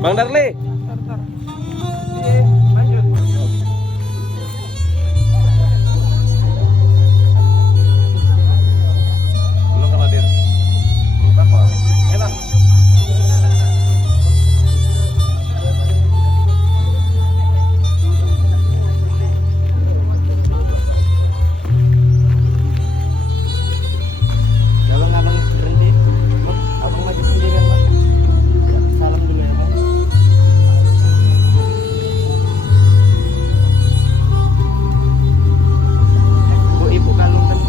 Bang Darli. Belum kalau dia. Enak. Kalau abang berhenti, abang maju sendirian, Bang. Salam dulu ya, Bang. Bu, ibu kalung kan.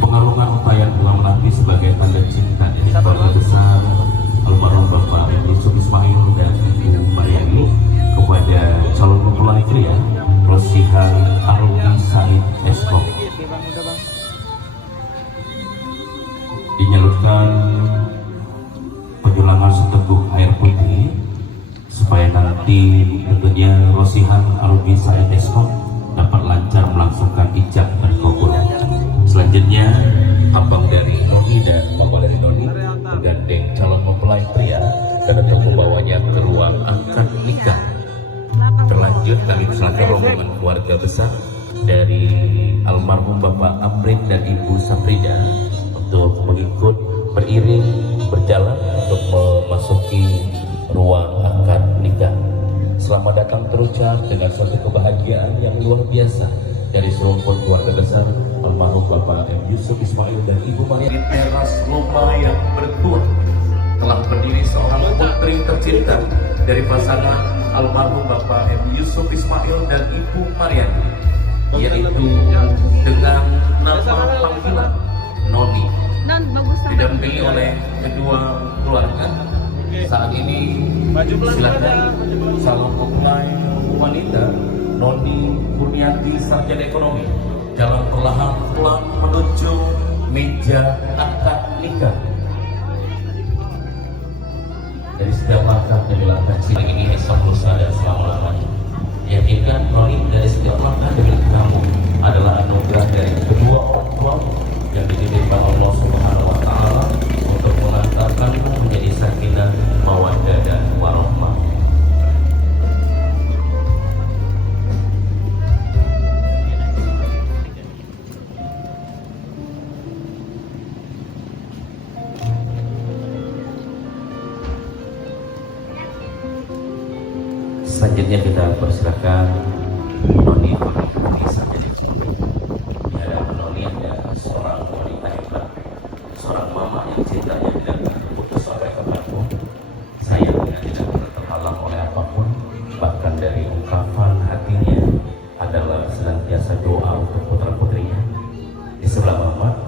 Pengalungan upaya bunga melati sebagai tanda cinta dari keluarga besar almarhum Bapak Yusuf Ismail dan Ibu Mariani kepada calon mempelai pria Rosihan Arumi Said Eskom. Oke, Bang, udah, Bang. Dinyalurkan penjulangan seteguk air putih supaya nanti tentunya Rosihan Arumi Said Eskom dapat lancar melangsungkan ijab dan kabul. Selanjutnya abang dari Noni dan mama dari Noni menggandeng calon mempelai pria dan akan membawanya ke ruang akad nikah. Terlanjut kami beserta rombongan keluarga besar dari almarhum Bapak Amrin dan Ibu Safrida untuk mengikut beriring berjalan untuk memasuki ruang akad nikah. Selamat datang terucap dengan suatu kebahagiaan yang luar biasa dari serumpun keluarga besar almarhum Bapak M. Yusuf Ismail dan Ibu Maria. Di teras rumah yang bertuah telah berdiri seorang putri tercinta dari pasangan almarhum Bapak M. Yusuf Ismail dan Ibu Mariani, yaitu dengan nama panggilan Noni, didampingi oleh kedua keluarga. Saat ini silakan calon mempelai wanita Noni Kurniati sarjana ekonomi jalan perlahan-lahan menuju meja akad nikah. Dari setiap langkah demi langkah cinta ini Esa Musa dan selama-lamanya. Yakinkan Noni, dari setiap langkah demi kamu adalah anugerah dari kedua orang tua yang dititipkan Allah Subhanahu wa Ta'ala untuk mengantarkanmu menjadi sakinah, mawaddah dan warahmah. Selanjutnya kita persilakan Noni mengikuti sarjana ekonomi. Di hadapan Noni ada seorang wanita hebat, seorang mama yang cintanya tidak akan putus sampai kapanpun, sayangnya tidak pernah terhalang oleh apapun, bahkan dari ungkapan hatinya adalah senantiasa doa untuk putra-putrinya. Di sebelah mama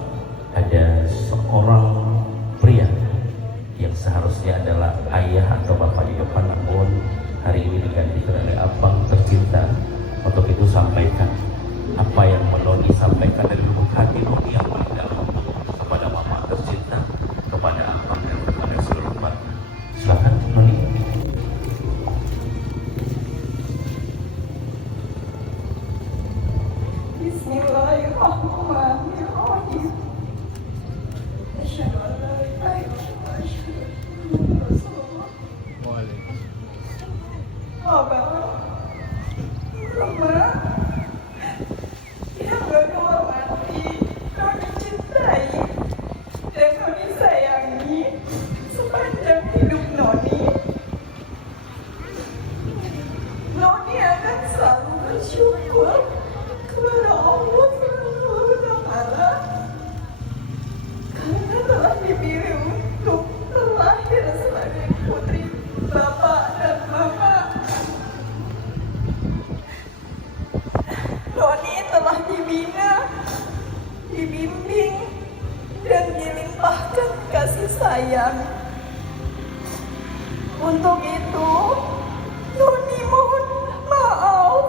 ada seorang pria yang seharusnya adalah ayah atau bapak di depan, namun hari ini digantikan oleh abang tercinta. Untuk itu sampaikan apa yang Noni sampaikan dari lubuk hati Noni yang paling dalam kepada mama tercinta, kepada abang dan kepada seluruh umat. Silakan Noni. Bismillahirrahmanirrahim. Asyhadu an la ilaha illallah wa asyhadu anna Rasulullah. Abang, Mama, yang berhormati, kau dicintai dan kau disayangi sepanjang hidup Noni. Noni akan selalu bersyukur kepada Allah Subhanahu wa Ta'ala karena telah dipilih untuk terlahir sebagai putri Bapak dan Mama. Noni telah dibina, dibimbing, dan dilimpahkan kasih sayang. Untuk itu, Noni mohon maaf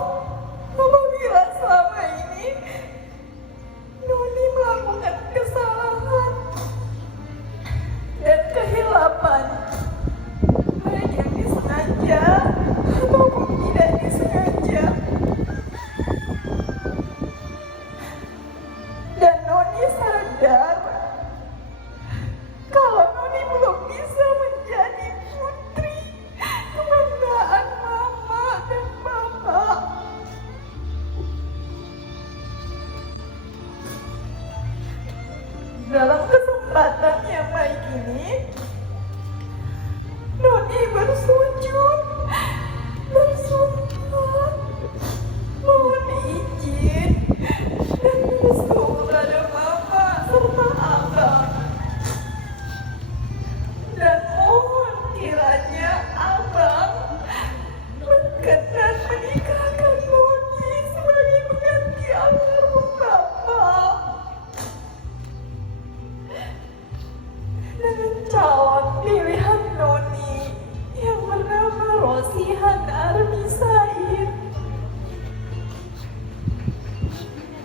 apabila selama ini Noni melakukan kesalahan dan kehilapan, baik yang disengaja maupun tidak disengaja. Dan Noni sadar Dalam kesempatan yang baik ini, Noni bersujud, bersumpah, mohon izin dan restu kepada Mama serta Abang. Dan mohon kiranya Abang berkenan menikahkan Noni sebagai pengganti almarhum Bapak dengan calon pilihan Noni yang bernama Rosihan Arbi Said.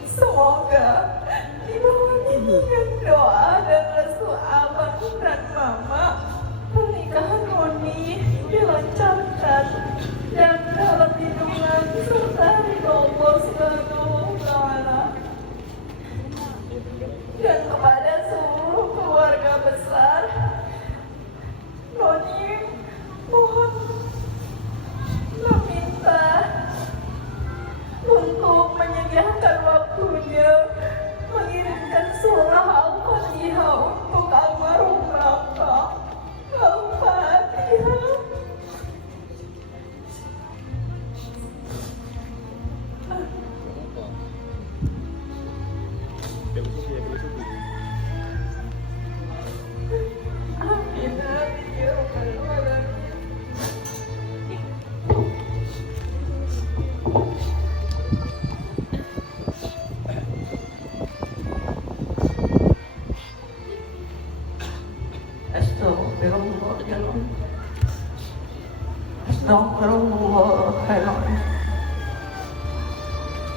Semoga di bawah bimbingan doa dan restu Abang dan Mama, pernikahan Noni dilancarkan dan dalam lindungan serta ridho Allah Subhanahu wa Ta'ala. Dan kepada seluruh keluarga besar, Noni mohon meminta untuk menyediakan waktunya mengirimkan surah Al-Fatihah untuk almarhum Bapak. Al-Fatihah. Amin, amin, ya Rabbal Alamin.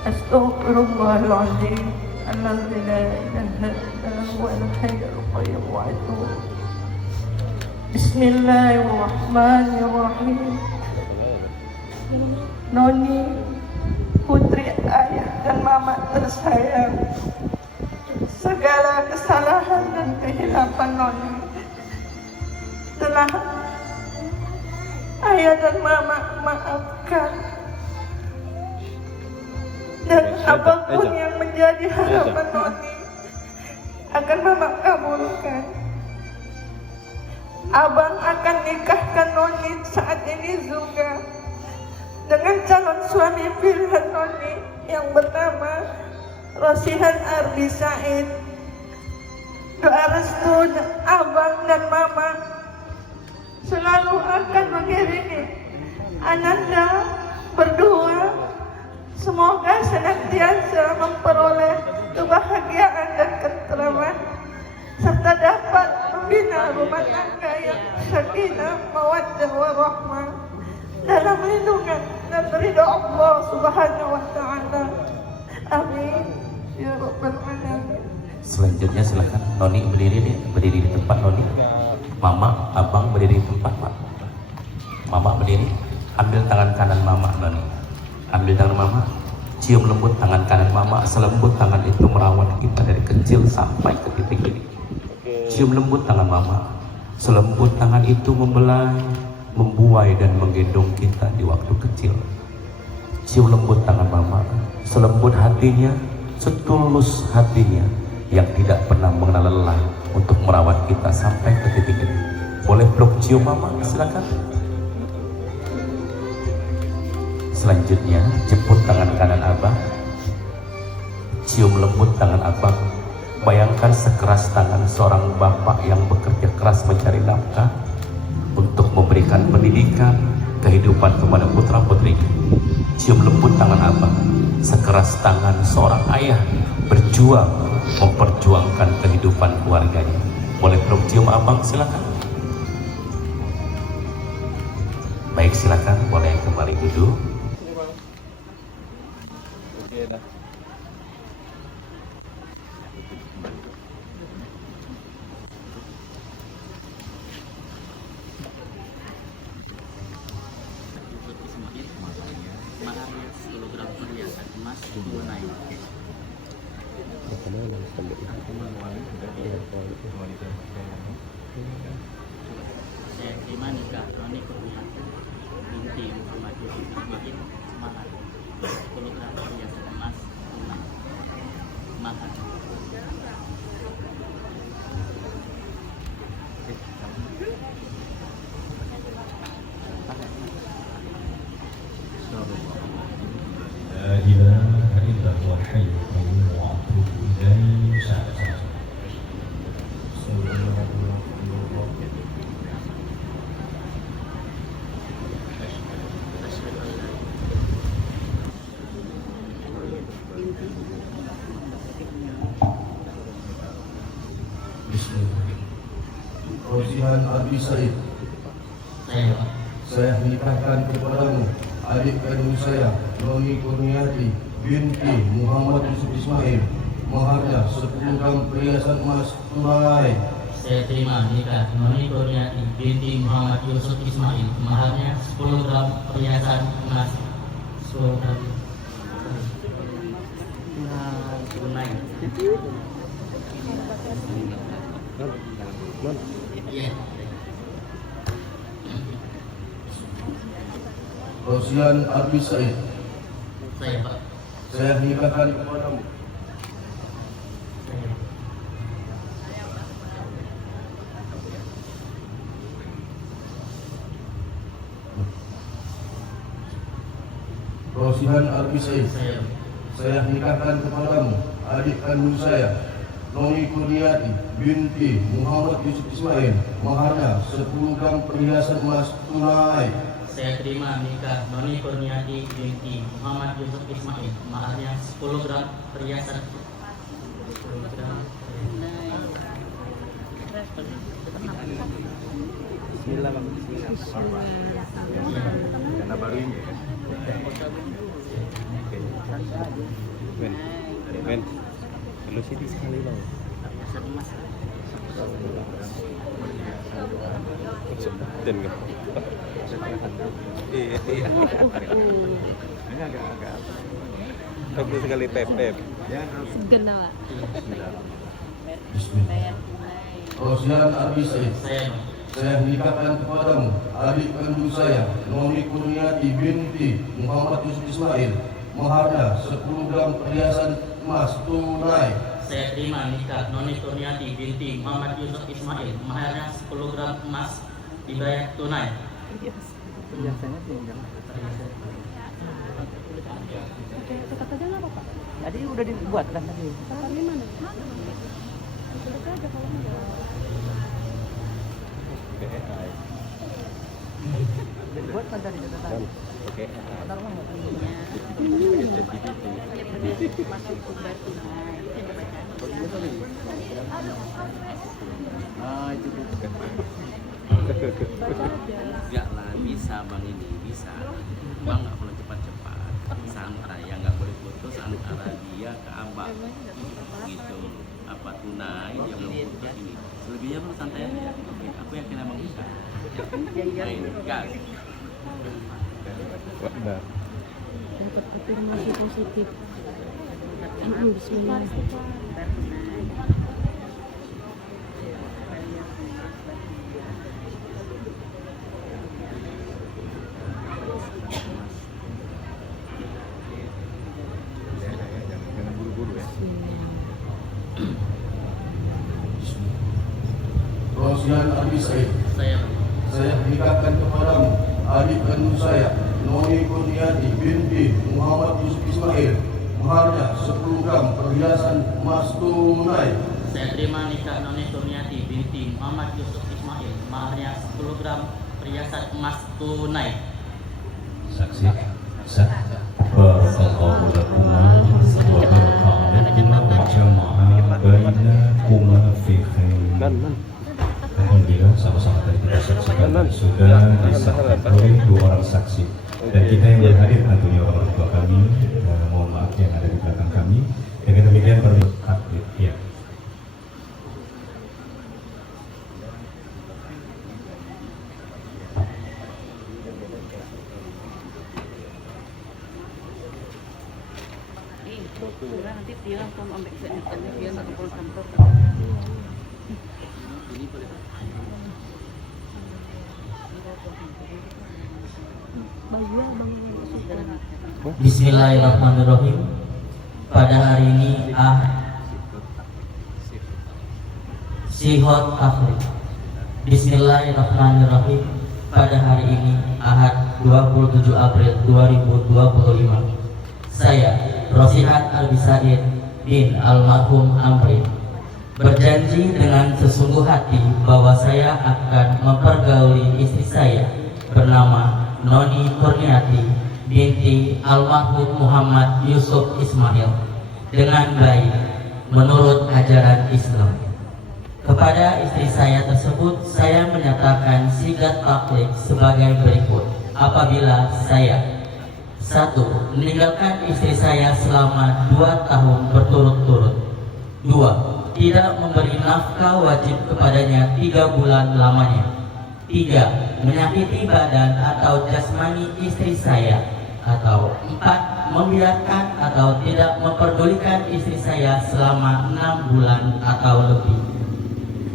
Astaghfirullahaladzim. Alladzi la ilaha illa huwal hayyul qayyum wa atubu. Bismillahirrahmanirrahim. Noni, putri ayah dan mama tersayang, segala kesalahan dan kehilapan Noni telah ayah dan mama maafkan, dan apapun yang menjadi harapan Noni akan mama kabulkan. Abang akan nikahkan Noni saat ini juga dengan calon suami pilihan Noni yang bernama Rosihan Arbi Said. Doa restu Abang dan Mama selalu akan mengiringi Ananda berdua. Semoga senantiasa memperoleh kebahagiaan dan ketenteraman serta dapat membina rumah tangga yang sakinah, mawaddah, warahmah dalam lindungan dan ridha Allah Subhanahu wa Ta'ala. Amin ya Rabbal Alamin. Selanjutnya silakan Noni berdiri di tempat Noni. Mama, Abang berdiri di tempat Pak. Mama berdiri, ambil tangan kanan Mama Noni. Ambil tangan Mama, cium lembut tangan kanan Mama. Selembut tangan itu merawat kita dari kecil sampai ke titik ini. Cium lembut tangan Mama. Selembut tangan itu membelai, membuai dan menggendong kita di waktu kecil. Cium lembut tangan Mama. Selembut hatinya, setulus hatinya yang tidak pernah mengenal lelah untuk merawat kita sampai ke titik ini. Boleh peluk cium Mama, silakan. Selanjutnya jemput tangan kanan Abang, cium lembut tangan Abang. Bayangkan sekeras tangan seorang bapak yang bekerja keras mencari nafkah untuk memberikan pendidikan, kehidupan kepada putra putrinya. Cium lembut tangan Abang, sekeras tangan seorang ayah berjuang memperjuangkan kehidupan keluarganya. Boleh peluk cium Abang, silakan. Baik, silakan boleh kembali duduk. Saya terima nikah Noni Kurniati binti Muhammad Yusuf Ibrahim Semangat 10 gram perhiasan emas tunai mahar Rosihan Arbi Said. Saya Pak. Saya nikahkan kepadamu adik kandung saya, Noni Kurniati binti Muhammad Yusuf Ismail, maharnya 10 gram perhiasan emas tunai. Saya terima nikah Noni Kurniati binti Muhammad Yusuf Ismail, maharnya 10 gram perhiasan emas 10 gram tunai. Iya. Rosihan Arbi Said. Saya Pak. Saya nikahkan kepadamu Saya. Rosihan Arbi Said. Saya. Saya nikahkan kepadamu adik kandung saya, Noni Kurniati binti Muhammad Yusuf Ismail, maharnya 10 gram perhiasan emas tunai. Saya terima nikah Noni Kurniati binti Muhammad Yusuf Ismail, maharnya 10 gram perhiasan 10 gram. Dana baru ini ya. Men, kalau sini sekali loh. Dan kan? Iya. Ini agak bagus sekali pep. Gendawa. Bismillah. Rosihan Arbi Said. Saya nikahkan kepadamu adik kandung saya, Noni Kurniati binti Muhammad Yusuf Ismail, maharnya 10 gram perhiasan emas tunai. Saya terima nikah Noni Kurniati binti Muhammad Yusuf Ismail, maharnya 10 gram emas dibayar tunai. Cepat aja nggak apa-apa. Tadi udah dibuat kan tadi. Kapan mana? Cepat aja kalau enggak. Dibuat kan tadi catatan. Oke. Ntar mah nggak tahu. Masuk kubar tunai. Ah itu bukan. Enggak lah, bisa bang, ini bisa. Bang nggak perlu cepat-cepat, santai, yang nggak boleh putus antara dia ke abang gitu. Apa tunai dia belum putus ini, selebihnya lu santai aja. Oke, aku yakin abang bisa. Main gas. Benar. Dapat konfirmasi positif. Bismillah. Jangan buru-buru ya. Rosihan Arbi Said. Saya Saya nikahkan kepadamu adik kandung saya, Noni Kurniati binti Muhammad Yusuf Ismail, maharnya 10 gram perhiasan emas tunai. Saya terima nikah Noni Kurniati binti Muhammad Yusuf Ismail, maharnya 10 gram perhiasan emas tunai. Saksi sah. Barakallahu lakuma wa barakatuh wa jama'a bainakuma fi khair. Alhamdulillah sama-sama tadi kita saksikan sudah disahkan oleh 2 orang saksi, dan kita yang berhadir tentunya orang tua kami, mohon maaf yang ada di belakang kami. Dengan demikian perlu takbir ya. Nanti dia langsung ambil senjatanya, dia nggak perlu campur. Bismillahirrahmanirrahim. Pada hari ini Sihot Afri. Bismillahirrahmanirrahim. Pada hari ini Ahad 27 April 2025. Saya Rosihan Arbi Said bin almarhum Amri berjanji dengan sesungguh hati bahwa saya akan mempergauli istri saya bernama Noni Kurniati binti almarhum Muhammad Yusuf Ismail dengan baik menurut ajaran Islam. Kepada istri saya tersebut, saya menyatakan sigat taklid sebagai berikut. Apabila saya 1. Meninggalkan istri saya selama 2 tahun berturut-turut. 2. Tidak memberi nafkah wajib kepadanya 3 bulan lamanya. 3. Menyakiti badan atau jasmani istri saya. Atau 4. Membiarkan atau tidak memperdulikan istri saya selama 6 bulan atau lebih.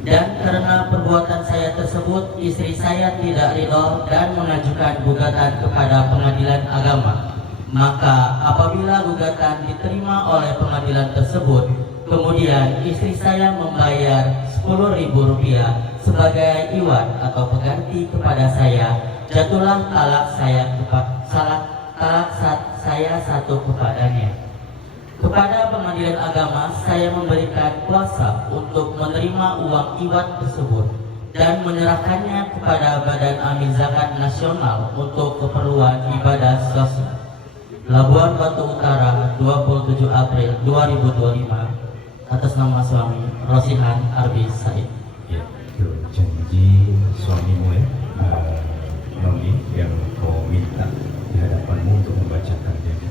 Dan karena perbuatan saya tersebut, istri saya tidak ridho dan mengajukan gugatan kepada pengadilan agama. Maka apabila gugatan diterima oleh pengadilan tersebut, kemudian istri saya membayar Rp10.000 sebagai iwat atau pengganti kepada saya, jatuhlah talak saya satu kepadanya. Kepada pengadilan agama, saya memberikan kuasa untuk menerima uang iwat tersebut dan menyerahkannya kepada Badan Amil Zakat Nasional untuk keperluan ibadah sosial. Labuan Batu Utara, 27 April 2025, atas nama suami Rosihan Arbi Said. Ya, itu janji suamimu ya, Noni, yang kau minta di hadapanmu untuk membacakan janji.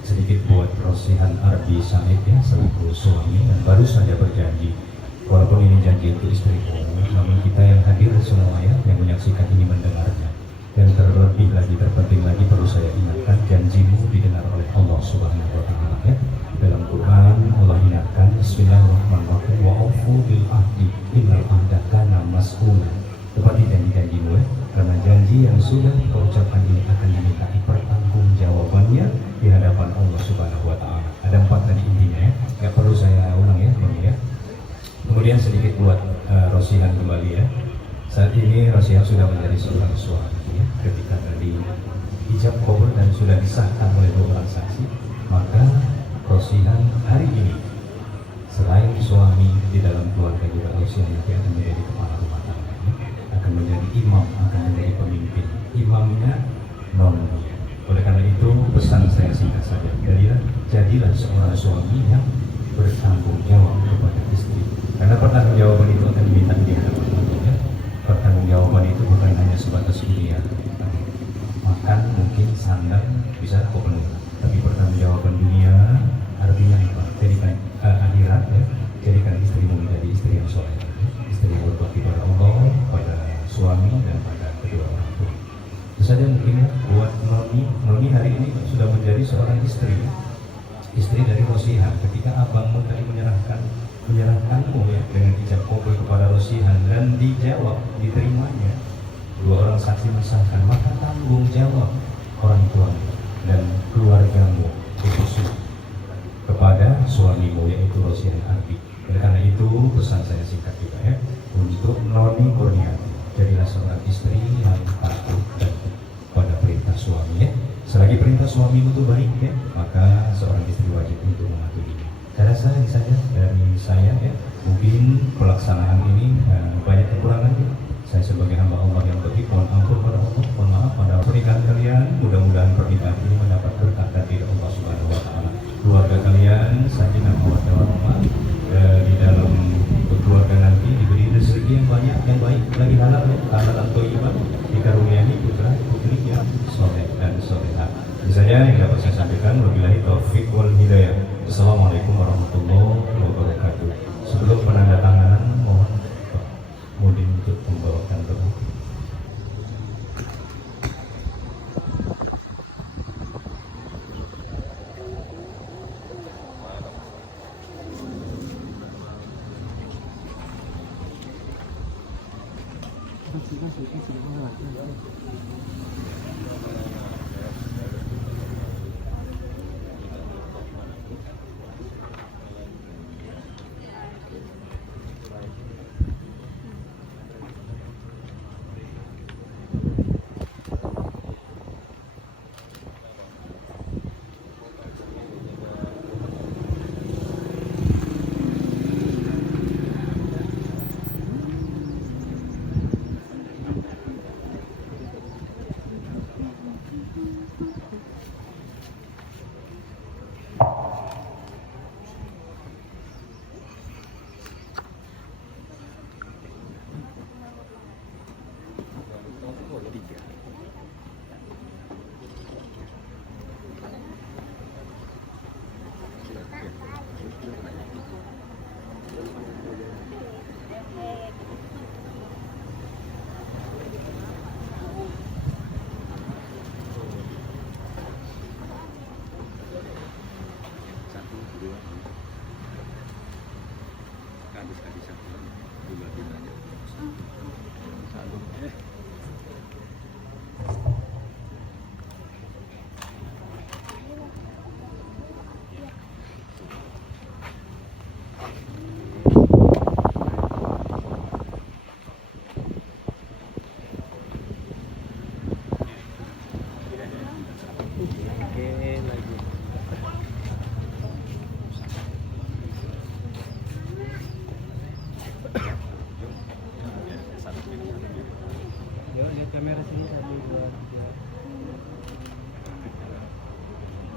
Sedikit buat Rosihan Arbi Said ya, selaku suami, dan baru saja berjanji, walaupun ini janji untuk istrimu, namun kita yang hadir semua ya, yang menyaksikan ini mendengarnya. Dan terlebih lagi, terpenting lagi perlu saya ingatkan, janjimu didengar oleh Allah Subhanahu wa Ta'ala ya. Dalam Quran Allah ingatkan, Bismillahirrahmanirrahim, wa aufu bil ahdi innal ahda kana mas'ula. Tepati janji-janjimu ya, karena janji yang sudah kau ucapkan ini akan dimintai pertanggungjawabannya di hadapan Allah Subhanahu wa Ta'ala. Ada 4 tadi intinya ya, nggak perlu saya ulang ya, ya. Kemudian sedikit buat Rosihan kembali ya. Saat ini Rosihan sudah menjadi seorang suami ya. Ketika tadi hijab kabul dan sudah disahkan oleh 2 orang saksi, maka Rosihan hari ini selain suami di dalam keluarga juga Rosihan nanti akan menjadi kepala rumah tangga ya. Akan menjadi imam, akan menjadi pemimpin. Imamnya non-dia. Oleh karena itu pesan saya singkat saja, jadilah seorang suami yang bertanggung jawab kepada istri. Karena pertanggungjawaban itu akan diminta di hadapan Allah ya. Pertanggungjawaban itu bukan hanya sebatas dunia. Makan mungkin sandang bisa kau penuhi, tapi pertanggungjawaban dunia artinya apa? Jadikan akhirat ya. Jadikan istrimu menjadi istri yang soleh, istri yang berbakti pada Allah, pada suami dan pada kedua orang tua. Itu saja mungkin ya, buat Noni hari ini sudah menjadi seorang istri dari Rosihan. Ketika abangmu tadi menyerahkanmu ya dengan ijab kabul kepada Rosihan dan dijawab, diterimanya, 2 orang saksi mensahkan, maka tanggung jawab orang tuamu dan keluargamu khusus kepada suamimu yaitu Rosihan Arbi. Oleh karena itu pesan saya singkat juga ya, untuk Noni Kurniati, jadilah seorang istri yang patuh dan pada perintah suami ya. Selagi perintah suamimu itu baik ya, maka seorang istri wajib untuk mematuhinya. Saya rasa ini saja dari saya ya. Mungkin pelaksanaan ini banyak kekurangannya. Saya sebagai hamba Allah yang beri, mohon ampun pada Allah, mohon maaf pada pernikahan kalian. Mudah-mudahan pernikahan ini mendapat berkah dari Allah Subhanahu wa Ta'ala. Keluarga kalian sakinah mawaddah warahmah, di dalam keluarga nanti diberi rezeki yang banyak, yang baik, lagi halal ya, halal atau iman, dikaruniai putra putri yang soleh dan soleha. Ini saja yang dapat saya sampaikan. Wabillahi taufiq wal hidayah. Assalamualaikum warahmatullahi wabarakatuh. Sebelum penandatanganan, mohon Pak Mudin untuk membawakan doa. Kamera sini 1, 2,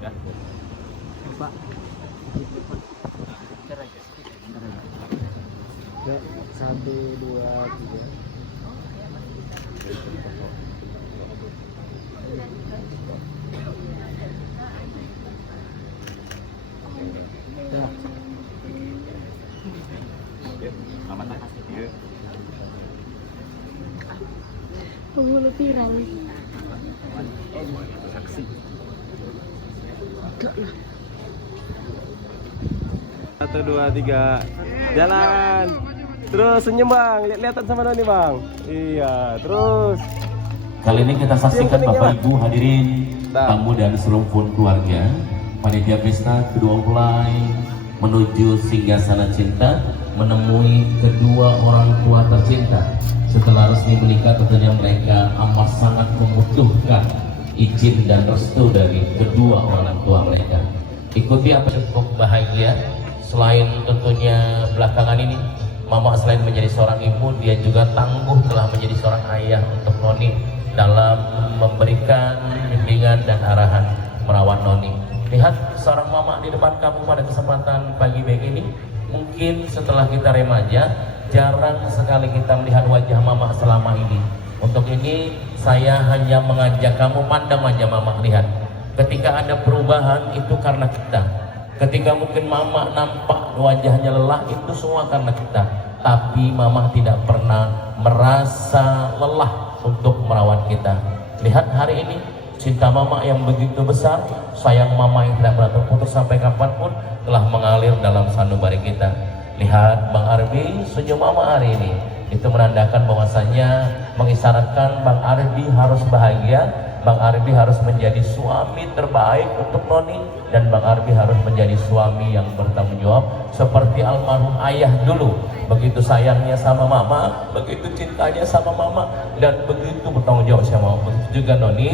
3. Dah. Pak. Bentar aja. Ya, 1, 2, 3. Ya. Ya, aman tak? Ya. Penghulu viral. Saksi. 1, 2, 3. Jalan. Terus senyum bang, lihat-lihatan sama Noni bang. Iya, terus. Kali ini kita saksikan Bapak Ibu hadirin tamu dan serumpun keluarga panitia pesta kedua mempelai menuju singgasana cinta menemui kedua orang tua tercinta. Setelah resmi menikah tentunya mereka amat sangat membutuhkan izin dan restu dari kedua orang tua mereka. Ikuti apa yang cukup bahagia. Selain tentunya belakangan ini Mama selain menjadi seorang ibu, dia juga tangguh telah menjadi seorang ayah untuk Noni dalam memberikan bimbingan dan arahan merawat Noni. Lihat seorang mama di depan kamu pada kesempatan pagi begini. Mungkin setelah kita remaja, jarang sekali kita melihat wajah mama selama ini. Untuk ini saya hanya mengajak kamu pandang wajah mama, lihat. Ketika ada perubahan itu karena kita. Ketika mungkin mama nampak wajahnya lelah, itu semua karena kita. Tapi mama tidak pernah merasa lelah untuk merawat kita. Lihat hari ini, cinta mama yang begitu besar, sayang mama yang tidak pernah terputus sampai kapanpun telah mengalir dalam sanubari kita. Lihat Bang Arbi, senyum mama hari ini. Itu menandakan bahwasanya mengisyaratkan Bang Arbi harus bahagia, Bang Arbi harus menjadi suami terbaik untuk Noni, dan Bang Arbi harus menjadi suami yang bertanggung jawab seperti almarhum ayah dulu. Begitu sayangnya sama mama, begitu cintanya sama mama, dan begitu bertanggung jawab sama mama. Begitu juga Noni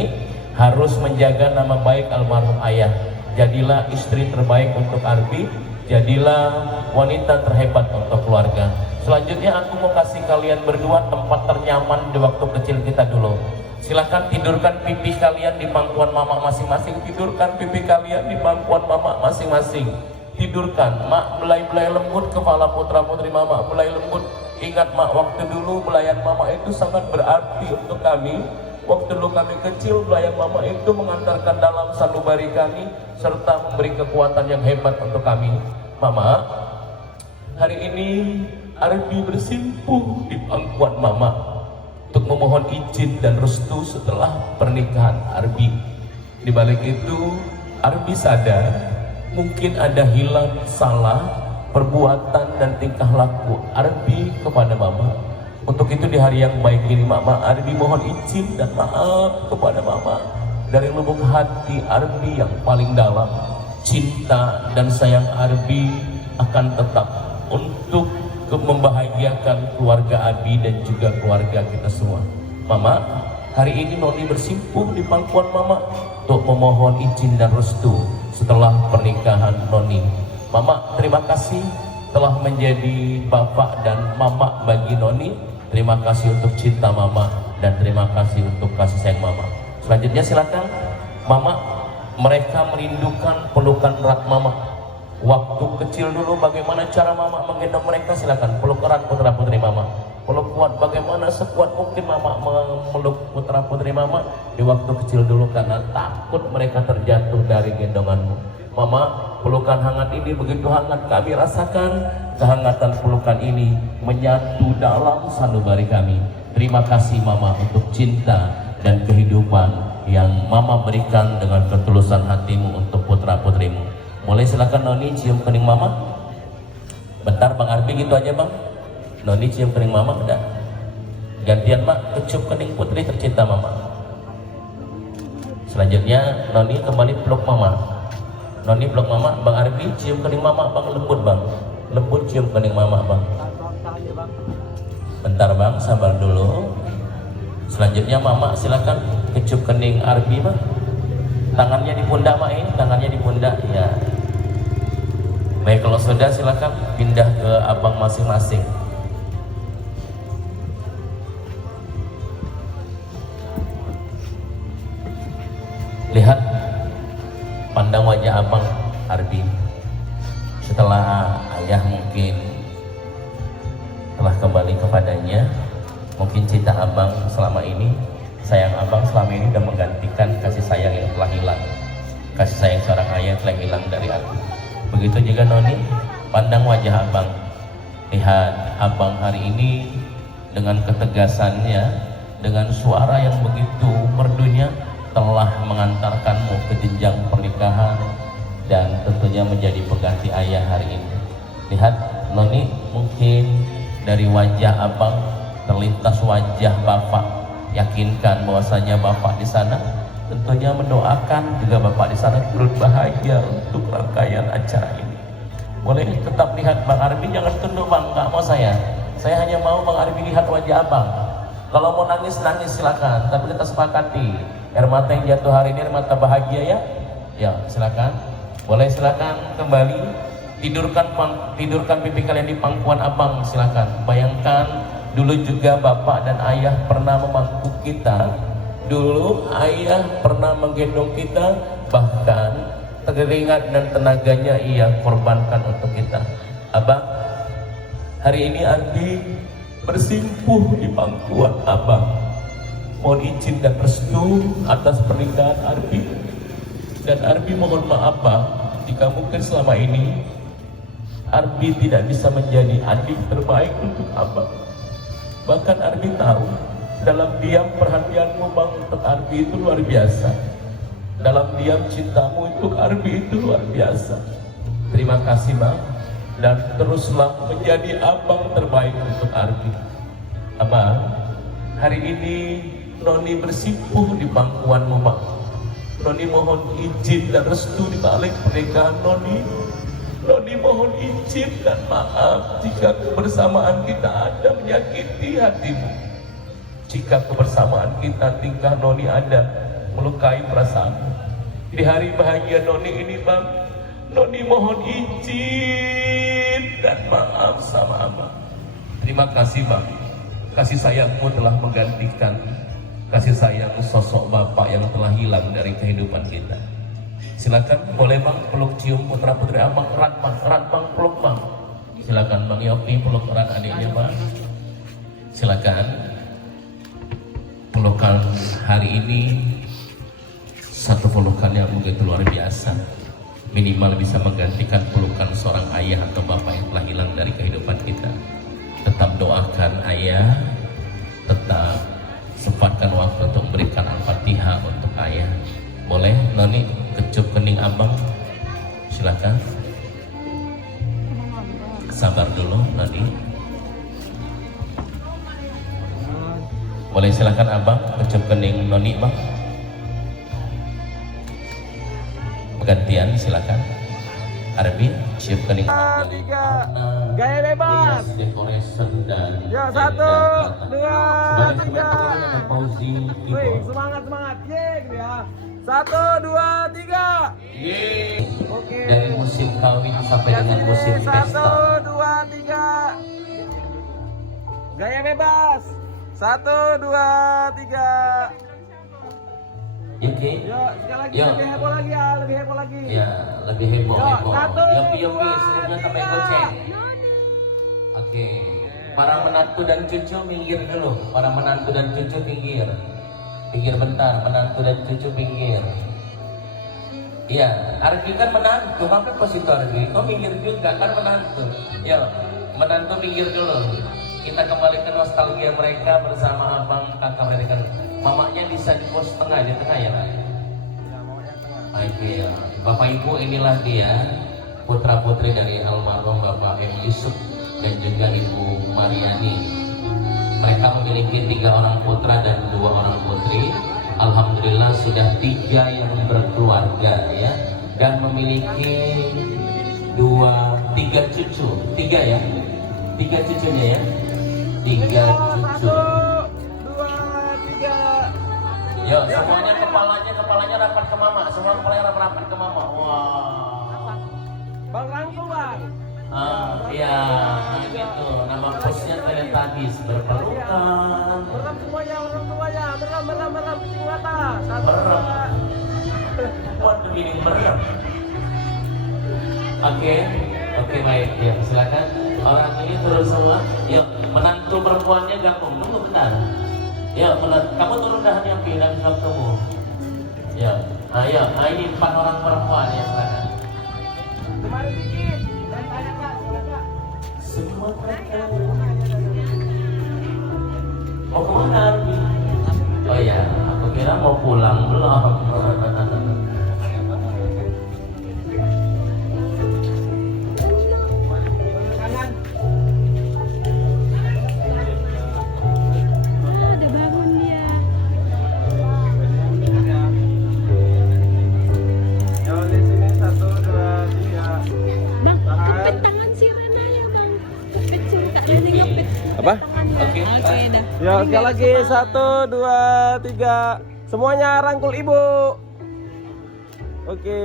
harus menjaga nama baik almarhum ayah. Jadilah istri terbaik untuk Arbi, jadilah wanita terhebat untuk keluarga. Selanjutnya aku mau kasih kalian berdua tempat ternyaman di waktu kecil kita dulu. Silahkan tidurkan pipi kalian di pangkuan mama masing-masing. Tidurkan pipi kalian di pangkuan mama masing-masing. Tidurkan. Mak belai-belai lembut kepala putra putri mama, belai lembut. Ingat mak, waktu dulu belayan mama itu sangat berarti untuk kami. Waktu dulu kami kecil, belayan mama itu mengantarkan dalam sanubari kami serta memberi kekuatan yang hebat untuk kami. Mama, hari ini Arbi bersimpuh di pangkuan mama untuk memohon izin dan restu setelah pernikahan Arbi. Di balik itu, Arbi sadar mungkin ada hilang salah perbuatan dan tingkah laku Arbi kepada mama. Untuk itu di hari yang baik ini mama, Arbi mohon izin dan maaf kepada mama. Dari lubuk hati Arbi yang paling dalam, cinta dan sayang Arbi akan tetap untuk membahagiakan keluarga Abi dan juga keluarga kita semua. Mama, hari ini Noni bersimpuh di pangkuan mama untuk memohon izin dan restu setelah pernikahan Noni. Mama, terima kasih telah menjadi bapak dan mama bagi Noni. Terima kasih untuk cinta mama dan terima kasih untuk kasih sayang mama. Selanjutnya silakan mama, mereka merindukan pelukan erat mama. Waktu kecil dulu bagaimana cara mama menggendong mereka, silakan peluk erat putra putri mama. Peluk kuat, bagaimana sekuat mungkin mama memeluk putra putri mama di waktu kecil dulu karena takut mereka terjatuh dari gendonganmu. Mama, pelukan hangat ini begitu hangat kami rasakan. Kehangatan pelukan ini menyatu dalam sanubari kami. Terima kasih mama untuk cinta dan kehidupan yang mama berikan dengan ketulusan hatimu untuk putra putrimu. Mulai silakan Noni cium kening mama. Bentar Bang Arbi gitu aja bang. Noni cium kening mama udah. Gantian mak kecup kening putri tercinta mama. Selanjutnya Noni kembali peluk mama. Noni peluk mama. Bang Arbi cium kening mama bang, lembut bang. Lembut cium kening mama bang. Bentar bang, sabar dulu. Selanjutnya mama silakan kecup kening Arbi bang. Tangannya di pundak main, tangannya di pundak ya. Baik, kalau sudah silakan pindah ke abang masing-masing. wajah abang Arbi. Setelah ayah mungkin telah kembali kepadanya, mungkin cinta abang selama ini, sayang abang selama ini sudah menggantikan kasih sayang yang telah hilang. Kasih sayang seorang ayah telah hilang dari aku. Begitu juga Noni, pandang wajah abang. Lihat abang hari ini dengan ketegasannya, dengan suara yang begitu merdunya, telah mengantarkanmu ke jenjang pernikahan dan tentunya menjadi pengganti ayah hari ini. Lihat Noni, mungkin dari wajah abang terlintas wajah bapak. Yakinkan bahwasanya bapak di sana tentunya mendoakan juga bapak di sana turut bahagia untuk rangkaian acara ini. Boleh tetap lihat Bang Arbi, jangan tunduk Bang, nggak mau saya hanya mau Bang Arbi lihat wajah abang. Kalau mau nangis silakan, tapi kita sepakati air mata yang jatuh hari ini air mata bahagia ya. Ya silakan, boleh silakan kembali tidurkan pipi kalian di pangkuan abang, silakan. Bayangkan dulu juga bapak dan ayah pernah memangku kita, dulu ayah pernah menggendong kita, bahkan keringat dan tenaganya ia korbankan untuk kita. Abang, hari ini Arbi bersimpuh di pangkuan abang. Mohon izin dan restu atas pernikahan Arbi. Dan Arbi mohon maaf Bang, jika mungkin selama ini Arbi tidak bisa menjadi adik terbaik untuk abang. Bahkan Arbi tahu dalam diam perhatianmu Bang untuk Arbi itu luar biasa. Dalam diam cintamu untuk Arbi itu luar biasa. Terima kasih Bang, dan teruslah menjadi abang terbaik untuk Arbi. Abang, hari ini Noni bersimpuh di pangkuanmu Bang. Noni mohon izin dan restu di balik pernikahan Noni. Noni mohon izin dan maaf jika kebersamaan kita ada menyakiti hatimu. Jika kebersamaan kita tingkah Noni ada melukai perasaanmu. Di hari bahagia Noni ini Bang, Noni mohon izin dan maaf sama abang. Terima kasih Bang, kasih sayangmu telah menggantikan kasih sayang sosok bapak yang telah hilang dari kehidupan kita. Silakan boleh Bang peluk cium putra putri abang, erat Bang peluk Bang. Silakan Bang Yopi peluk erat adiknya Bang. Silakan. Pelukan hari ini satu pelukan yang begitu luar biasa, minimal bisa menggantikan pelukan seorang ayah atau bapak yang telah hilang dari kehidupan kita. Tetap doakan ayah, tetap sempatkan waktu untuk memberikan Al-Fatihah untuk ayah. Boleh Noni kecup kening abang, silakan. Sabar dulu Noni. Boleh silakan abang kecup kening Noni Bang. Gantian silakan. Arbi cium kening abang. Gaya bebas. Decoration dan Ya 1, 2, 3. Wih, semangat. Ye gitu ya. 1, 2, 3. Yeay. Oke. Dari musim kawin sampai dengan musim pesta. 1, 2, 3. Gaya bebas. 1, 2, 3. Oke. Yuk, sekali lagi Yuk. lebih heboh lagi ya, lebih heboh lagi. Ya, lebih heboh. Yuk, 1, Yopi, 2, semuanya sampai 3. goceng. Oke. Para menantu dan cucu minggir dulu. Para menantu dan cucu pinggir. Pinggir bentar, menantu dan cucu pinggir. Iya, Arbi kan menantu, maka positif Arbi. Kau minggir juga kan menantu. Yuk, menantu minggir dulu. Kita kembali ke nostalgia mereka bersama abang kakak mereka. Mamanya bisa di pos tengah, di tengah ya Pak? Oke, Bapak Ibu inilah dia putra putri dari almarhum Bapak M. Yusuf dan juga Ibu Mariani. Mereka memiliki 3 orang putra dan 2 orang putri. Alhamdulillah sudah 3 yang berkeluarga ya, dan memiliki 3 cucu. 3 ya, 3 cucunya ya, 3 cucu. 1, 2, 3. Yuk, semuanya kepalanya rapat ke mama. Semua kepalanya rapat ke mama. Wah. Bang rangkul Bang. Iya, gitu. Nama posnya Teletabis berpelukan. Merem semuanya. Merem. Kucing mata. 1, Merem. 2. Waduh ini merem. Oke baik. Ya silakan. Orang ini turun semua. Yuk, menantu perempuannya gabung. Tunggu bentar. Yuk, kamu turun dah yang pindah sudah tunggu. Ya, ayo, ini 4 orang perempuan ya silakan. Kemarin dikit. Tanya Kak, silakan. Semua perempuan. Mau kemana Arbi? Oh ya, aku kira mau pulang belum. Udah bangun dia. Ya di sini 1, 2, 3. Bang, kepet tangan si Rena ya bang. Kepet sih, tak ada ngepet. Apa? Oke. Oke dah. Ya sekali lagi 1, 2, 3. Semuanya rangkul ibu. Oke.